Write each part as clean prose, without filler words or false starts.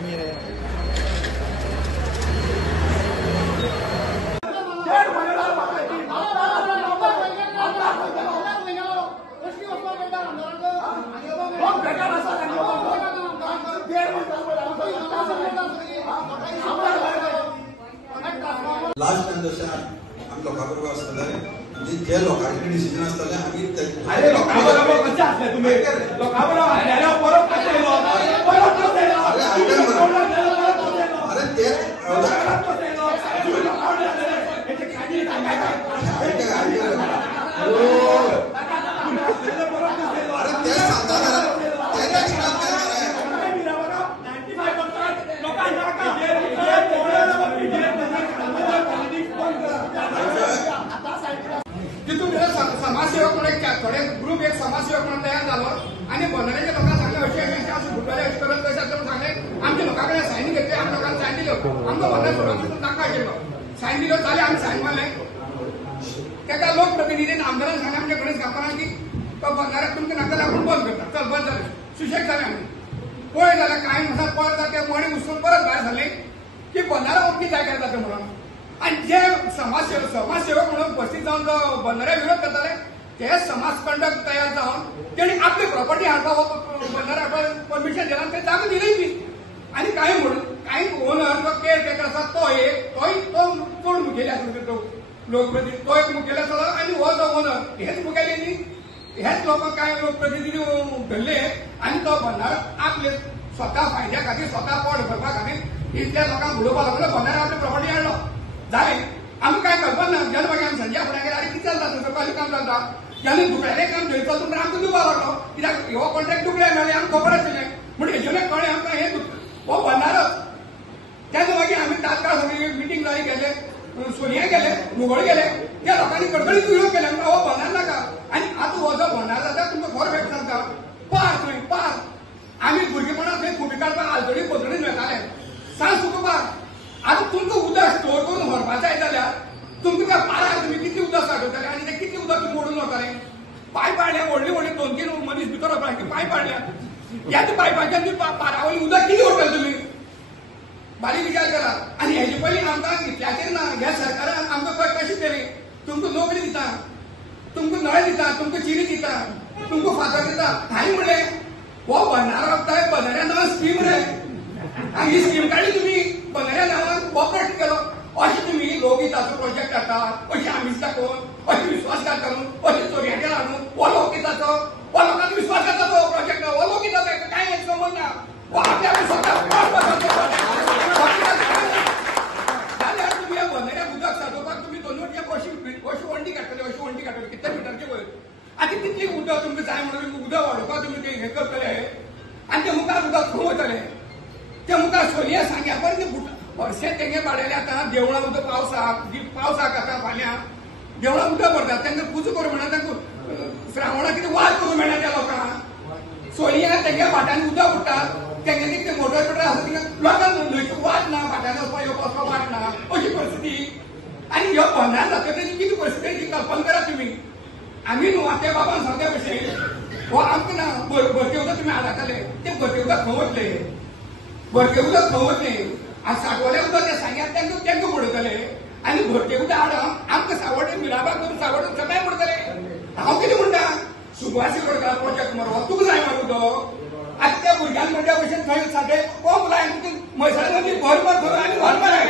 last time जशें आमी लोकां बरोबर आसतले जे लोकांचे डिसिजन आसतले आमी अरे लोकां बरोबर कशें आसले तुमी लोकां बरोबर आसले परत कशें येयलो परत कशें येयलो अरे ते समाजसेवक म्हणून थोडे ग्रुप एक समाजसेवक म्हणून तयार झालो आणि बनवण्याच्या लोकांना सांगले असे भुताले असे करत तसे सांगले आमच्या लोकांकडे सायन घेतले आमच्या लोकांना सायन दिलं आमचं बनणार सोडून नाका केलं सायन दिलं झाले आम्ही सायन मारले त्या लोकप्रतिनिधीने आमदारांना सांगा आमच्या गणेश काकांना की तो बनणाऱ्या तुमच्या नाकाला आपण बंद करतात चल बंद झाले सुशेक झाले आम्ही पोळे झाला काही म्हणतात पळत जाते मणी उचलून परत बाहेर झाले की बनणारा ओळखी जाय काय जाते म्हणून आणि जे समाजसेवक म्हणून उपस्थित जाऊन जो बनणाऱ्या विरोध करताले ते समाजकंडक तयार जाऊन त्यांनी आपली प्रॉपर्टी हातावर बनणाऱ्या परमिशन दिला ते जागा दिली ती आणि काही म्हणून काही ओनर किंवा केअर टेकर असतात तो तोड मुखेल्या तो लोकप्रतिनिधी तो एक मुखेल्या सगळं आणि हो जो ओनर हेच मुखेल्यांनी हेच लोक काय लोकप्रतिनिधी धरले आणि तो बनणार आपले स्वतः फायद्या खातीर स्वतः पोट भरपा खातीर इतल्या लोकांक बुडोवपा लागलो बनणाऱ्या आपली प्रॉपर्टी हाडलो झाले आम्ही काय कल्पना जेन्ना मागीर आमी संजय फुडें गेले अरे कितें चलता तुमचं कसलें काम चलता जेन्ना दुकड्याचें काम थंय चलता म्हणून आमकां दिवपा लागलो कित्याक हो कॉन्ट्रॅक्ट दुकड्या मेळ्ळे आमकां खबर आशिल्लें म्हणून हेजेले कळ्ळें आमकां हे हो बनणारच तेन्ना मागीर आमी तात्काळ सगळी मिटींग जाली गेले सोनिया गेले मुगोळ गेले त्या लोकांनी कडकडीत विरोध केले म्हणून हो बनणार नाका आणि आतां हो जो बनणार जाता तुमकां खरो भेट सांगता पास थंय पास आमी भुरगेपणांत थंय फुटी काडपाक आलतडी पतडीन वताले सांज सुकपाक आता तुमचं उदक स्टोर करून व्हरपाचें जाय जाल्यार तुमकां पारार तुमी कितलें उदक साठयताले आनी तें कितलें उदक तुमी मोडून वताले पायप पाडल्या व्हडली व्हडली 2-3 मनीस भितर वचपाक पायप पाडल्या ह्याच पायपाच्यान तुमी पारावळी उदक कितें व्हरतले तुमी बारीक विचार करा आनी हेजे पयलीं आमकां इतल्याचेर ना ह्या सरकारान आमकां कशें केली तुमकां नोकरी दिता तुमकां नळ दिता तुमकां चिरी दिता तुमकां फातर दिता हांवें म्हणलें हो बनणारो बनणाऱ्या नांवान स्कीम रे आणि ही स्कीम काढली तुम्ही बनणाऱ्या नावान ऑपरेट केलो अशें तुमी लोकहिताचो प्रोजेक्ट हाडटा अशी आमीच दाखोवन अशी विश्वासघात करून अशी चोरयांचेर हाडून हो लोकहिताचो हो लोकांचो विश्वासघाताचो प्रोजेक्ट हो लोकहिताचो कांय संबंद ना हो आपल्या स्वता जाल्यार तुमी ह्या बनणाऱ्या उदक साठोवपाक तुमी दोन अशी वंटी काडटले कितले मिटरचे वयर आनी तितली उदक तुमकां जाय म्हणून उदक वाडोवपाक तुमी ते हें करतले आनी ते मुखार उदक खंय वतले ते मुखार सोनिया सांग्या बरें हरशें तेंगे पाडयले आतां देवळां उदक पावसाक आतां फाल्यां देवळां उदक भरतात तांकां पुजो करूं म्हणा तांकां श्रावणाक कितें वाद करूं मेळना त्या लोकांक सोनिया तेंगे फाट्यान उदक उडटात तेंगे कितें मोटर बिटर आसा तिंगा लोकांक न्हंयचो वाद ना फाट्यान वचपाक येवपाचो वाद ना अशी परिस्थिती आनी ह्यो बनणार जाता तेजी कितें परिस्थिती कल्पना करा तुमी आमी न्हू त्या बाबान सांगता भशेन हो आमकां ना भरती उदक तुमी हाडटाले ते भरती उदक खंय वतले भरती उदक खंय वतले आनी साठवलें उदक ते सांग्यात तांकां उडयतले आनी भरती उदक हाडून आमकां सावड्डे मिराबाग करून सावड्डे सगळ्यांक उडयतले हांव कितें म्हणटा सुभाष शिरोडकार प्रोजेक्ट मरो तुका जाय मरो उदक आतां त्या भुरग्यांक म्हणटा भशेन थंय सादे पंप लाय म्हैसाळ नदी भर थंय आनी भर माराय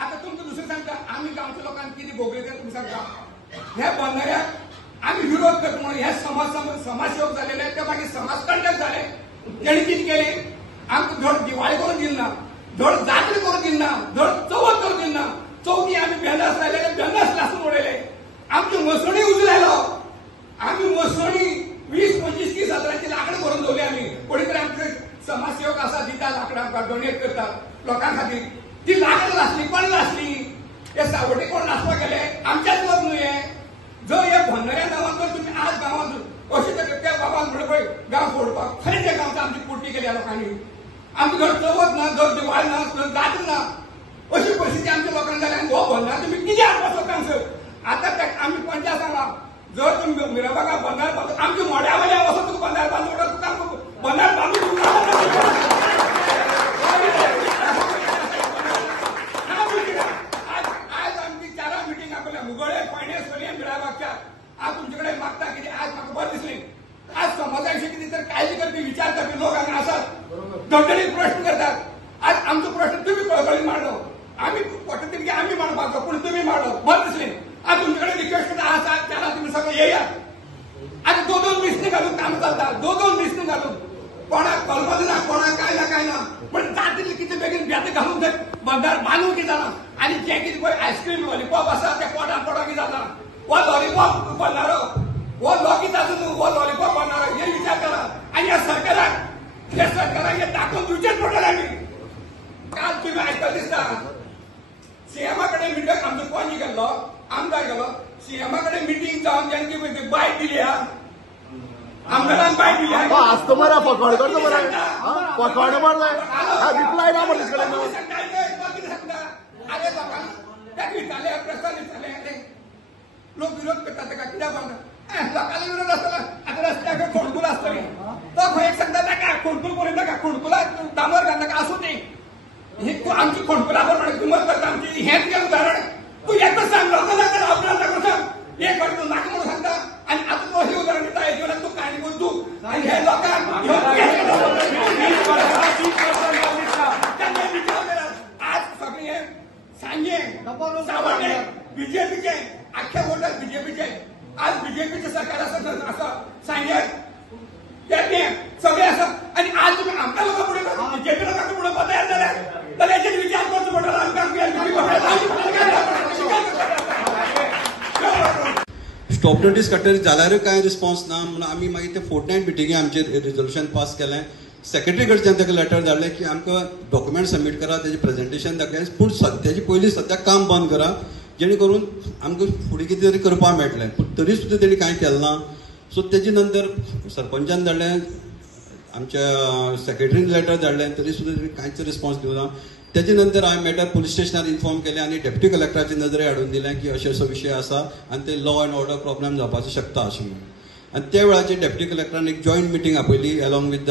आता तुमकां दुसरें सांगता आमी गांवच्या लोकांक कितें भोगले तें तुमी सांगता हे बनणाऱ्याक आम्ही विरोध करतो म्हणून हे समाजसेवक झालेले ते मागीर समाजकंडक झाले तेणी कितें केले आमकां धड दिवाळी करून दिलना धड जात्रा करून दिलना धड चवथ करून दिलना चवथी आमी बेंदास लायलेले बेंदास लासून उडयले आमची मसणी उजलायलो आमी मसणी 20-25-30 हजारांची लाकडां भरून दवरली आमी कोणी तरी आमचे समाजसेवक आसा दिता लाकडां डोनेट करतात लोकां खातीर ती लाकडां लासली कोण लासली हे सावड्डे कोण लासपाक गेले आमच्याच लोक न्हू हे जर हे बनणाऱ्या नांवान जर तुम्ही आज गांवांत अशें त्या बाबान म्हणलें पळय गांव फोडपाक खरें त्या गांवची आमची पुर्ती केल्या लोकांनी आमचे घर चवथ ना घर दिवाळी ना घर जात्रा ना अशी परिस्थिती आमच्या लोकांक जाली आनी हो बनणार तुमी कितें हाडपाचो काम सर आतां आमी पंचायत सांगला जर तुमी मिराबागा बनणार आमच्या मोड्या आज तुमच्याकडे मागता किती आज म्हाका बरें दिसलें आज समाजाविषयी कितें तर काळजी करपी विचार करपी लोक हांगा आसात धडधडीत प्रश्न करतात आज आमचो प्रश्न तुम्ही कळकळीन मांडलो आम्ही पडटा तितके आम्ही मांडपाचो पूण तुम्ही मांडलो बरें दिसलें आज तुमच्याकडे रिक्वेस्ट करता आसात त्याला तुम्ही सगळे येयात आज दोन मिसनी घालून काम चलता दोन मिसनी घालून कोणाक कळपाचो ना कोणाक काय ना पण जातले कितें बेगीन भेत घालून ते बंदार बांदून कितें जालां आनी जे कितें पळय आयस्क्रीम लॉलीपॉप आसा ते पोटाक कितें जाता वो लॉलीपॉप बनणारो वो लॉकी तातूंत वो लॉलीपॉप बनणारो हे विचार करा आनी ह्या सरकाराक हे दाखोवन दिवचेच पडटलें आमी काल तुम्ही आयकल दिसता सीएमा कडेन मिटींग आमचो कोण गेल्लो आमदार गेलो सीएमा कडेन मिटींग जावन जेन्ना बायट दिली आमदारान बायट दिली असतो मरा पकड करतो मरा पकड मारलाय रिप्लाय ना मरे अरे लोकांना विचारले प्रस्ताव विचारले लोक विरोध करतात ताका कित्याक सांगता लोकांना विरोध आसतलो आतां रस्त्याक खोणकूल आसतली तो खंय एक सांगता ताका खोणकूल करून नाका खोणकुलाक डांबर घाल नाका आसूं तें ही तू आमची खोणकुला प्रमाणे किंमत करता आमची हेंच घे उदाहरण तू एकच सांग लोकांक सांगता आपल्याला ताका सांग एक फावट तू नाका म्हणून सांगता आनी आतां तो हे उदाहरण दिता हेजे वेळार तू काणी तू आनी हे लोकांक आज सगळे सांगे सावडे बीजेपीचे अख्ख्या वोटात बीजेपीचे आज बीजेपीचे सरकार असं सांगे त्यांनी सगळे असं आणि आज तुम्ही आमच्या लोकां पुढे बीजेपी लोकांच्या पुढे तयार झाल्या तर याचे विचार करतो पडला स्टॉप नोटीस काडटरी जाल्यारूय कांय रिस्पॉन्स ना म्हणून आमी मागीर ते फोर्टनायट मिटिंगे आमचे रिझोल्युशन पास केलें सेक्रेटरी कडच्यान ताका लेटर धाडलें की आमकां डॉक्युमेंट सबमीट करा तेजें प्रेजेंटेशन दाखय पूण सद्याची पयलीं सद्याक काम बंद करा जेणे करून आमकां फुडें कितें तरी करपाक मेळटलें पूण तरी सुद्दां तेणी कांय केलें ना सो तेजे नंतर सरपंचान धाडलें आमच्या सेक्रेटरीन लेटर धाडलें तरी सुद्दां तेणी कांयच रिस्पॉन्स दिवना तेजे नंतर हांवें मॅटर पुलीस स्टेशनार इन्फॉर्म केलें आनी डेप्युटी कलेक्टराचे नजरे हाडून दिलें की अशे असो विशय आसा आनी ते लॉ अँड ऑर्डर प्रॉब्लेम जावपाचो शकता अशें म्हणून आनी त्या वेळाचेर डेप्युटी कलेक्टरान एक जॉयंट मिटींग आपयली along with the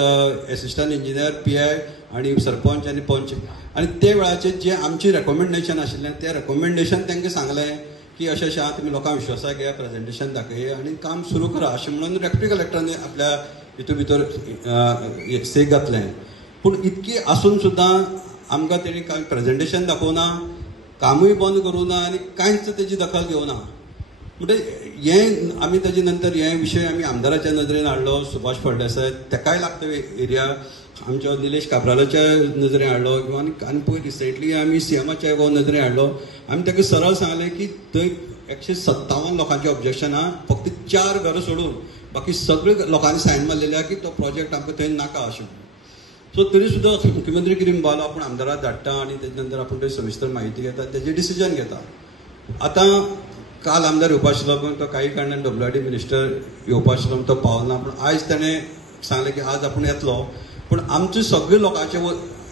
assistant engineer PI आनी सरपंच आनी पंच आनी त्या वेळाचेर जे आमची रेकमेंडेशन आशिल्लें तें रेकमेंडेशन तांकां सांगलें की अशें अशें आहा तुमी लोकांक विश्वासाक घेया प्रेजेंटेशन दाखय आनी काम सुरू करा अशें म्हणून डेप्युटी कलेक्टरान आपल्या हितून भितर सेक घातलें पूण इतकी आसून सुद्दां आमकां तेणी कांय प्रेजेंटेशन दाखोवना कामूय बंद करूना आनी कांयच तेजी दखल घेवना म्हणजे हें आमी तेजे नंतर हे विशय आमी आमदाराच्या नजरेन हाडलो सुभाष फळदेसाय तेकाय लागता एरिया आमच्या निलेश काब्रालाच्या नजरेन हाडलो किंवा आनी पयर रिसेंटली आमी सीएमाच्या नजरेन हाडलो आमी ताका सरळ सांगलें की थंय 157 लोकांचें ऑब्जेक्शन आहा फक्त 4 घरां सोडून बाकी सगळे लोकांनी सायन मारलेल्या की तो प्रोजेक्ट आमकां थंय नाका अशें सो तरी सुद्दां मुख्यमंत्री कितें म्हणपालो आपूण आमदाराक धाडटा आनी तेजे नंतर आपूण थंय सविस्तर म्हायती घेता तेजें डिसिजन घेता आतां काल आमदार येवपा आशिल्लो पूण तो काही कारणान WRD मिनिस्टर येवपा आशिल्लो तो पावना पूण आयज ताणें सांगलें की आज आपूण येतलो पूण आमचे सगळे लोकांचे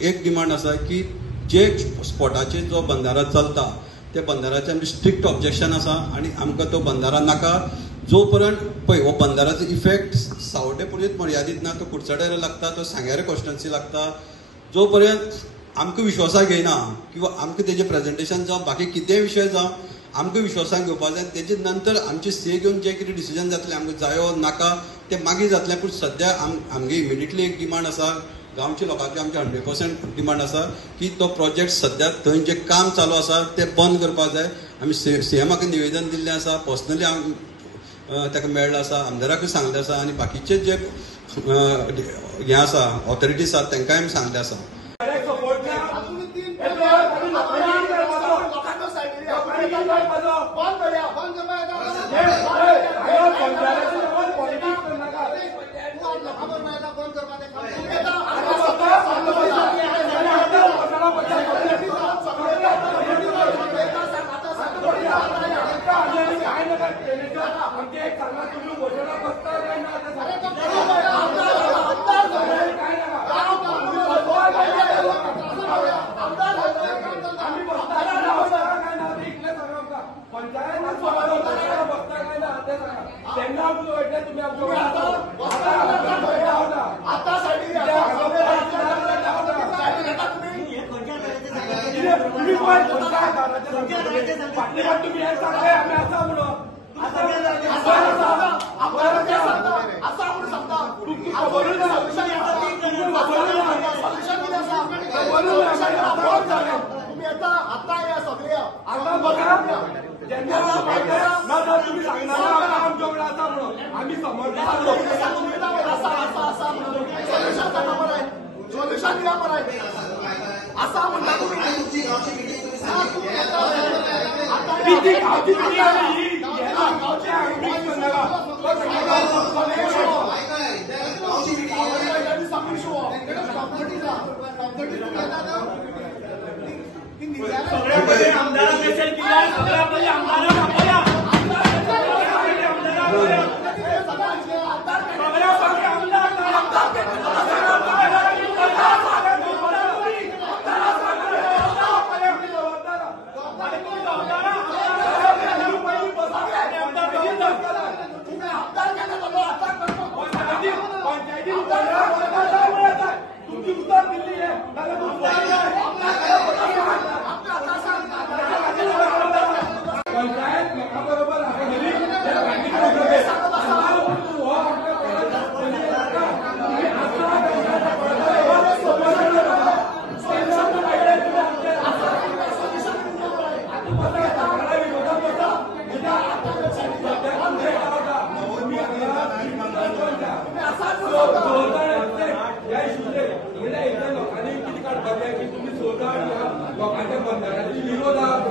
एक डिमांड आसा की जे स्पॉटाचेर जो बंदारा चलता त्या बंदाराचें आमचें स्ट्रिक्ट ऑब्जेक्शन आसा आनी आमकां तो बंदारा नाका जो पर्यंत पळय हो बंदाराचो इफेक्ट सावड्डे पुरत मर्यादीत ना तो कुडचड्यार लागता तो सांग्यारे कॉन्स्टिट्युएन्सी लागता जो पर्यंत आमकां विश्वासाक घेयना किंवा आमकां तेजें प्रेजेंटेशन जावं बाकी कितेंय विशय जावं आमकां विश्वासाक घेवपाक जाय तेजे नंतर आमचे से घेवन जें कितें डिसिजन जातलें आमकां जायो नाका तें मागीर जातलें पूण सद्या आमगे इमिडिएटली एक डिमांड आसा गांवच्या लोकांचे आमचे 100% डिमांड आसा की तो प्रोजेक्ट सद्या थंय जें काम चालू आसा तें बंद करपाक जाय आमी सीएमाक निवेदन दिल्लें आसा पर्सनली ताका मेळ्ळें आसा आमदाराकूय सांगलें आसा आनी बाकीचे जे हे आसा ऑथॉरिटीज आसा तांकांय आमी सांगलें आसा तुम्ही तुम्ही आता या सगळे आता बघा तुम्ही सांगणार आमच्याकडे आता म्हणून आम्ही समर्थ सोल्युशन दिला मला असा म्हणता तुम्ही तुमची उत्तर दिल्ली आहे पंचायत लोकांबरोबर लोकांनी किती काढतात की तुम्ही स्वतः लोकांच्या बंधनाची विरोधात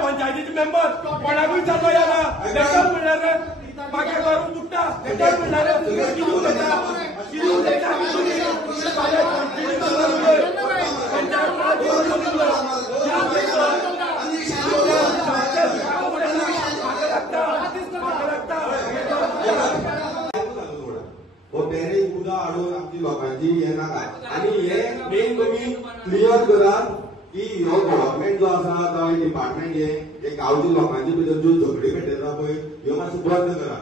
पंचायतीचे मेंबर कोणाकूय चाललो या लेटर मिळणार मागे करून तुटता रिटायरमेंट झालं तुम्ही किती देता उदक हाडून आमची लोकांची हे नाका आणि हे मेन तुम्ही क्लियर करात की हो गव्हर्नमेंट जो आसा तो डिपार्टमेंट हे गांवच्या लोकांचे भितर ज्यो झगडी पेटयता पळय ह्यो मातसो बंद करा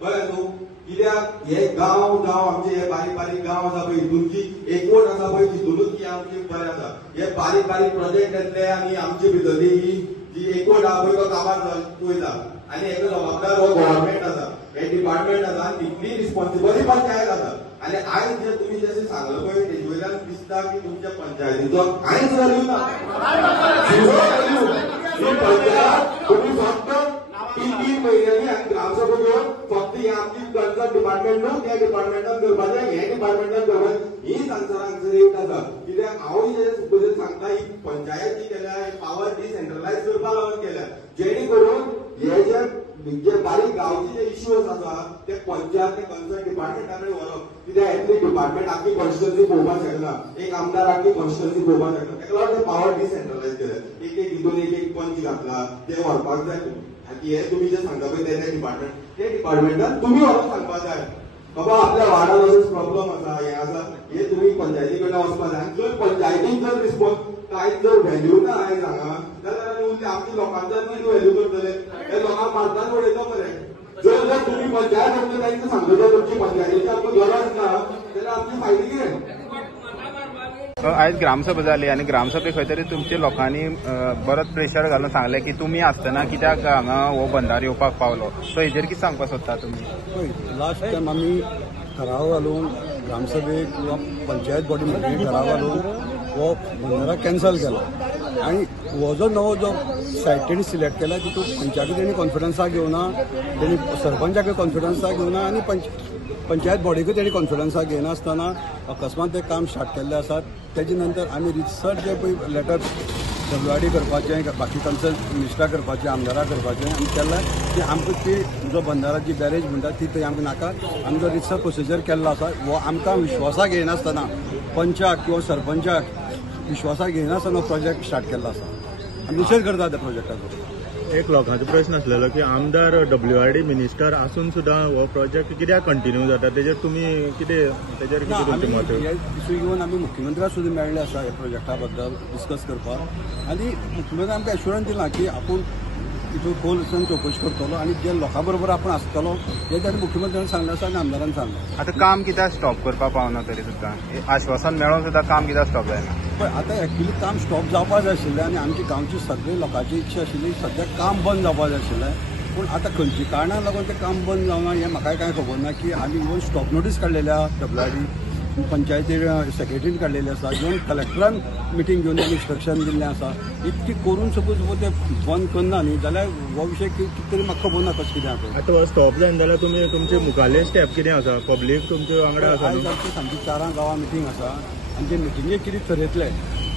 कळ्ळें न्हू कित्याक हे गांव आमचे हे बारीक बारीक गांव आसा पळय हितूनची एकवट आसा पळय तितूनच की आमची बरें आसा हे बारीक बारीक प्रोजेक्ट येतले आनी आमचे भितरली जी एकवट आहा पळय तो कामार वयता आणि हेका जबाबदार हो गव्हर्नमेंट आसा हे डिपार्टमेंट आसा आनी तितली रिस्पॉन्सिबल पंचायत आसा आणि आयज जे तुम्ही जशें सांगलं पळय तेजे वयल्यान दिसता की तुमच्या पंचायतीचो कांयच व्हॅल्यू ना ही पंचायत तुम्ही फक्त 3 महिन्यांनी आनी ग्रामसभा घेवन फक्त हे आमची कन्सर्न डिपार्टमेंट न्हू त्या डिपार्टमेंटान करपाचें हे डिपार्टमेंटान करपाचें ही हांगसर एक आसा कित्याक हांव जे सांगता ही पंचायत जी केल्या हे पावर डिसेंट्रलायज करपा लागून केल्या जेणे करून हे जे बारीक गांवचे जे इश्यूज आसा ते पंचायत ते कन्सर्न डिपार्टमेंटा कडेन व्हरप कित्याक एटली डिपार्टमेंट आख्खी कॉन्स्टिट्युएन्सी पळोवपाक शकना एक आमदार आख्खी कॉन्स्टिट्युएन्सी पळोवपाक शकना तेका लागून ते पावर डिसेंट्रलायज केल्या एक हितून एक पंच घातला ते व्हरपाक जाय आनी हे तुमी जे सांगता पळय ते डिपार्टमेंटान तुमी व्हरून सांगपाक जाय बाबा आपल्या वार्डान असोच प्रॉब्लम आसा हे आसा हे तुमी पंचायती कडेन वचपाक जाय आनी जर पंचायतीन जर रिस्पॉन्स कांयच जर व्हॅल्यू ना हांवें सांगा जाल्यार आमी उरले आमच्या लोकांचो व्हॅल्यू करतले हे लोकांक मारतान उडयता मरे जर तुम्ही पंचायत आमकां तांकां सांगता तुमची पंचायतीची आमकां गरज ना जाल्यार आमची फायदो कितें आयज ग्रामसभा जाली आनी ग्रामसभेक खंय तरी तुमच्या लोकांनी बरोच प्रेशर घालून सांगलें की तुमी आसतना कित्याक हांगा हो बंधार येवपाक पावलो सो हेजेर कितें सांगपाक सोदता तुमी पळय लास्ट टायम आमी ठराव घालून ग्रामसभेक किंवा पंचायत बॉडी मिटींगेक ठराव घालून हो बंधारा कॅन्सल केलो आनी हो जो नवो जो सायट तेणी सिलेक्ट केला तितूंत खंयच्याकय तेणी कॉन्फिडन्साक घेवना तेणी सरपंचाकय कॉन्फिडन्साक घेवना आनी पंचायत बॉडीकूय तेणी कॉन्फिडन्साक घेनासतना अकस्मात ते काम स्टार्ट केल्ले आसात तेजे नंतर आमी रिसर्च जे पळय लेटर WRD करपाचें बाकी कन्सर्न मिनिस्टरा करपाचें आमदारा करपाचें आमी केल्लें की आमकां ती जो बंधाराची बॅरेज म्हणटा ती थंय आमकां नाका आमी जो रिसर्च प्रोसिजर केल्लो आसा हो आमकां विश्वासाक घेयनासतना पंचाक किंवा सरपंचाक विश्वासाक घेयनासतना प्रोजेक्ट स्टार्ट केल्लो आसा आमी निशेध करता त्या प्रोजेक्टाचो एक लोकांचो प्रश्न आसलेलो की आमदार WRD मिनिस्टर आसून सुद्दां हो प्रोजेक्ट कित्याक कंटिन्यू जाता तेजेर तुमी तेजेर कितें तुमचें मत हे इशू घेवन आमी मुख्यमंत्र्याक सुद्दां मेळ्ळे आसा ह्या प्रोजेक्टा बद्दल डिस्कस करपाक आनी मुख्यमंत्र्यान आमकां एश्युरन्स दिला की आपूण तितून खोल वचून चवकशी करतलो आनी जे लोकां बरोबर आपूण आसतलो हे ताणें मुख्यमंत्र्यान सांगलें आसा आनी आमदारान सांगलें आतां काम कित्याक स्टॉप करपाक पावना तरी सुद्दां आश्वासन मेळोन सुद्दां काम कित्याक स्टॉप जायना पळय आतां एक्चुली काम स्टॉप जावपाक जाय आशिल्लें आनी आमची गांवची सगळी लोकांची इच्छा आशिल्ली सद्याक काम बंद जावपाक जाय आशिल्लें पूण आतां खंयची कारणां लागून तें काम बंद जावना हें म्हाकाय कांय खबर ना की आमी इवन स्टॉप नोटीस काडलेली आहा WRD पंचायती सेक्रेटरीन काडलेली आसा इवन कलेक्टरान मिटींग घेवन इन्स्ट्रक्शन दिल्लें आसा इतकी करून सपोज ते बंद करना न्ही जाल्यार हो विशय कितें तरी म्हाका खबर ना कशें कितें आसा आतां हो स्टॉप जायना जाल्यार तुमी तुमचे मुखाल्ले स्टेप कितें आसा पब्लीक तुमचे वांगडा आसा आयज आमची सामकी 4 गांवां मिटींग आसा आनी ते मिटींगेक कितें थरयतले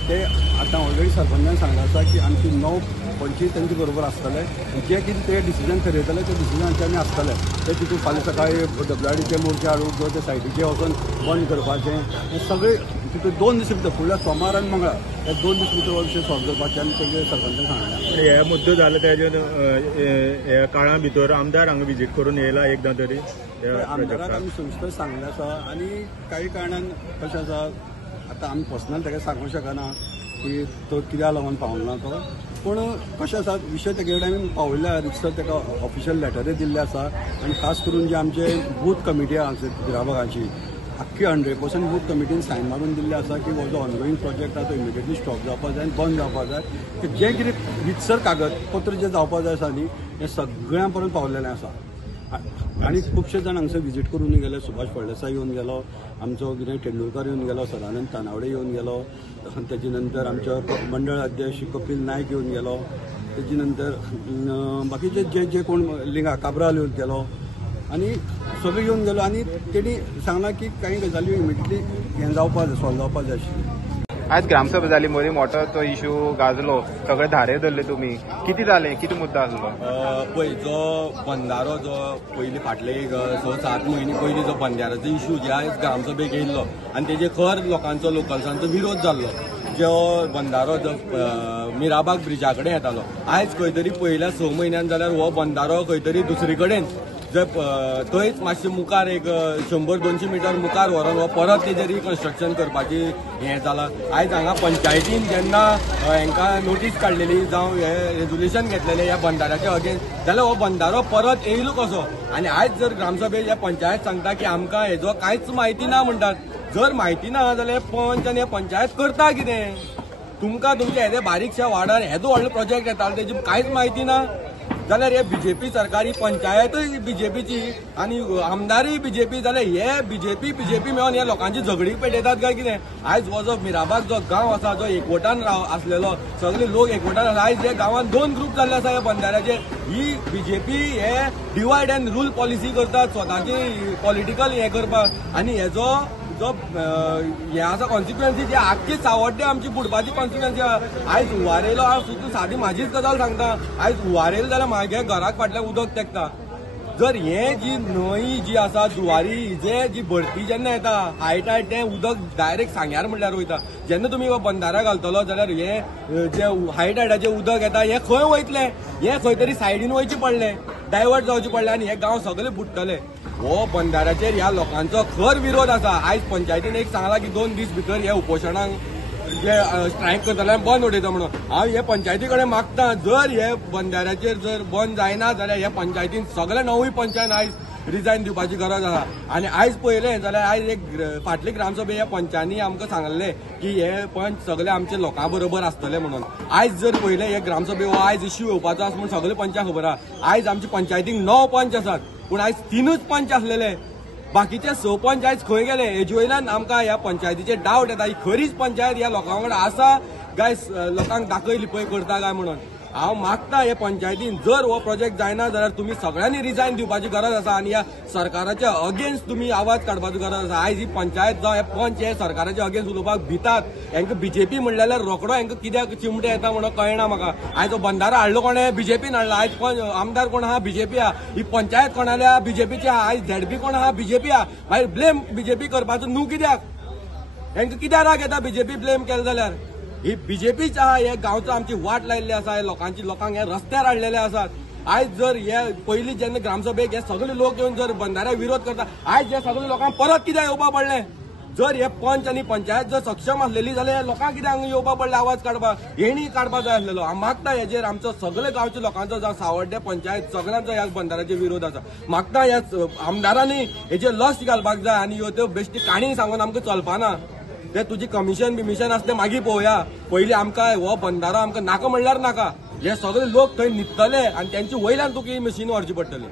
ते आतां ऑलरेडी सरपंचान सांगलें आसा की आमची 9 पंच तांचे बरोबर आसतले जे कितें ते डिसिजन थरयतले ते डिसिजनाचे आमी आसतले ते तितून फाल्यां सकाळी WRDचे मोर्चे हाडून किंवा ते सायटीचे वचून बंद करपाचें हे सगळे तितून 2 दीस भितर फुडल्या सोमार आनी मंगळार हे 2 दीस भितर हो विशय सॉल्व करपाचें आनी तेजे सरपंचान सांगलें हे मुद्दो जालो तेजे ह्या काळा भितर आमदार हांगा विजीट करून येयला एकदां तरी आमदाराक आमी सविस्तर सांगलें आसा आनी काही कारणान कशें आसा आतां आमी पर्सनल ताका सांगूंक शकना की तो कित्याक लागून पावलो ना तो पूण कशें आसा विशय तेगे कडेन आमी पावयल्या रिसर ताका ऑफिशियल लेटरूय दिल्लें आसा आनी खास करून जे आमचे बूथ कमिटी आसा ग्रामभागाची आख्खी 100% बूथ कमिटीन सायन मारून दिल्लें आसा की हो जो ऑनगोईंग प्रोजेक्ट आसा तो इमिडिएटली स्टॉप जावपाक जाय आनी बंद जावपाक जाय जें कितें रितसर कागदपत्र जें जावपाक जाय आसा न्ही हें सगळ्यां पर्यंत पावलेलें आसा आनी खुबशे जाण हांगसर विजीट करून गेले सुभाष फळदेसाय येवन गेलो आमचो विनय तेंडुलकर येवन गेलो सदानंद तानावडे येवन गेलो तेजे नंतर आमचो मंडळ अध्यक्ष कपिल नायक येवन गेलो तेजे नंतर बाकीचे जे जे कोण लिंगा काब्राल येवन गेलो आनी सगळे येवन गेलो आनी तेणी सांगलां की कांय गजाली इमिडिएटली हें जावपाक जाय सॉल्व जावपाक जाय आशिल्ली आज ग्रामसभा जाली मरी मोठो तो इश्यू गाजलो सगळे धारे धरले तुम्ही किती जाले किती मुद्दा आसलो पळय जो बंधारो जो पयलीं फाटले 6-7 म्हयने पयलीं जो बंधाराचो इश्यू जे आयज ग्रामसभेक येयल्लो आनी तेजे खर लोकांचो लोकल्सांचो विरोध जाल्लो जो बंधारो जो मिराबाग ब्रिजा कडेन येतालो आयज खंय तरी पयल्या 6 म्हयन्यान जाल्यार हो बंधारो खंय तरी दुसरे कडेन जे थंयच मातशें मुखार एक 100-200 मिटर मुखार व्हरोन हो परत तेजें रिकन्स्ट्रक्शन करपाची हें जालां आयज हांगा पंचायतीन जेन्ना हांकां नोटीस काडलेली जावं हें रेजोल्युशन घेतलेलें ह्या बंधाऱ्याच्या अगेन्स्ट जाल्यार हो बंधारो परत येयलो कसो आनी आयज जर ग्रामसभेक ह्या पंचायत सांगता की आमकां हेजो कांयच म्हायती ना म्हणटात जर म्हायती ना जाल्यार पंच आनी पंचायत करता कितें तुमकां तुमच्या हेजे बारीकशा वार्डार येदो व्हडलो प्रोजेक्ट येता तेजी कांयच म्हायती ना जाल्यार हे बीजेपी सरकारी पंचायतूय बीजेपीची आनी आमदारूय बीजेपी जाल्यार हे बीजेपी मेळोन हे लोकांची झगडी पेटयतात काय कितें आयज हो जो मिराबाग जो गांव आसा जो एकवटान आसलेलो सगळे लोक एकवटान आसा आयज हे गांवांत 2 ग्रुप जाल्ले आसा ह्या बंधाऱ्याचे ही बीजेपी हे डिवायड एंड रूल पॉलिसी करतात स्वताची पॉलिटिकल हे करपाक आनी हेजो जो हे आसा कॉन्सिक्वेन्सी जे आख्खी सावड्डे आमची बुडपाची कॉन्सिक्वेन्सी आयज हुवारेलो हांव सुद्दां सादी म्हाजीच गजाल सांगता आयज हुवारेलो जाल्यार म्हागे घराक फाटल्यान उदक तेंकता जर हे जी न्हंय जी आसा जुवारी जे जी भरती जेन्ना येता हायटायड तें उदक डायरेक्ट सांग्यार म्हणल्यार वयता जेन्ना तुमी हो बंधारा घालतलो जाल्यार हे जे हायटायडाचें उदक येता हे खंय वयतलें हे खंय तरी सायडीन वयचें पडलें डायवर्ट जावचें पडलें आनी हे गांव सगळे बुडटले हो बंधाऱ्याचेर ह्या लोकांचो खर विरोध आसा आयज पंचायतीन एक सांगला की 2 दीस भितर हे उपोशणाक जे स्ट्रायक करतले बंद उडयता म्हणून हांव हे पंचायती कडेन मागता जर हे बंधाऱ्याचेर जर बंद जायना जाल्यार हे पंचायतीन सगळे 9 पंचायत आयज रिजायन दिवपाची गरज आसा आनी आयज पळयलें जाल्यार आयज एक फाटली ग्रामसभे ह्या पंचांनी आमकां सांगलें की हे पंच सगळे आमचे लोकां बरोबर आसतले म्हणून आयज जर पळयलें हे ग्रामसभे हो आयज इश्यू येवपाचो आसा म्हणून सगळे पंचांक खबर आहा आयज आमच्या पंचायतीक 9 पंच आसात पूण आयज 3च पंच आसलेले बाकीचे 6 पंच आयज खंय गेले हेजे वयल्यान आमकां ह्या पंचायतीचे डावट येता ही खरीच पंचायत ह्या लोकां वांगडा आसा काय लोकांक दाखयली पळय करता काय म्हणून हांव मागता हे पंचायतीन जर हो प्रोजेक्ट जायना जाल्यार तुमी सगळ्यांनी रिजायन दिवपाची गरज आसा आनी ह्या सरकाराच्या अगेन्स्ट तुमी आवाज काडपाची गरज आसा आयज ही पंचायत जावं हे पंच हे सरकाराच्या अगेन्स्ट उलोवपाक भितात हांकां बीजेपी म्हणल्यार रोखडो हांकां कित्याक चिमटे येता म्हणून कळना म्हाका आयज हो बंधारो हाडलो कोणे बीजेपीन हाडला आयज आमदार कोण आहा बीजेपी आहा ही पंचायत कोणाली आहा बीजेपीची आहा आयज झेडपी कोण आहा बीजेपी आहा मागीर ब्लेम बीजेपी करपाचो न्हू कित्याक हांकां कित्याक राग येता बीजेपी ब्लेम केले जाल्यार ही बीजेपीच आहा हे गांवचो आमची वाट लायिल्ली आसा हे लोकांक हे रस्त्यार हाडलेले आसात आयज जर हे पयलीं जेन्ना ग्रामसभेक हे सगळे लोक येवन जर बंधाऱ्याक विरोध करता आयज हे सगळे लोकांक परत कित्याक येवपाक पडलें जर हे पंच आनी पंचायत जर सक्षम आसलेली जाल्यार लोकांक कित्याक हांगा येवपाक पडलें आवाज काडपाक हेणी काडपाक जाय आसलेलो हांव मागता हेजेर आमचो सगळे गांवच्या लोकांचो जावं सावड्डे पंचायत सगळ्यांचो ह्या बंधाऱ्याचेर विरोध आसा मागता ह्या आमदारांनी हेजेर लक्ष घालपाक जाय आनी ह्यो त्यो बेश्टी काणी सांगून आमकां चलपाना ते तुजी कमिशन बिमिशन आसलें मागीर पळोवया पयलीं आमकां हो बंधारो आमकां नाका म्हणल्यार नाका हे सगळे लोक थंय न्हिदतले आनी तेंचे वयल्यान तुका ही मशीन व्हरची पडटली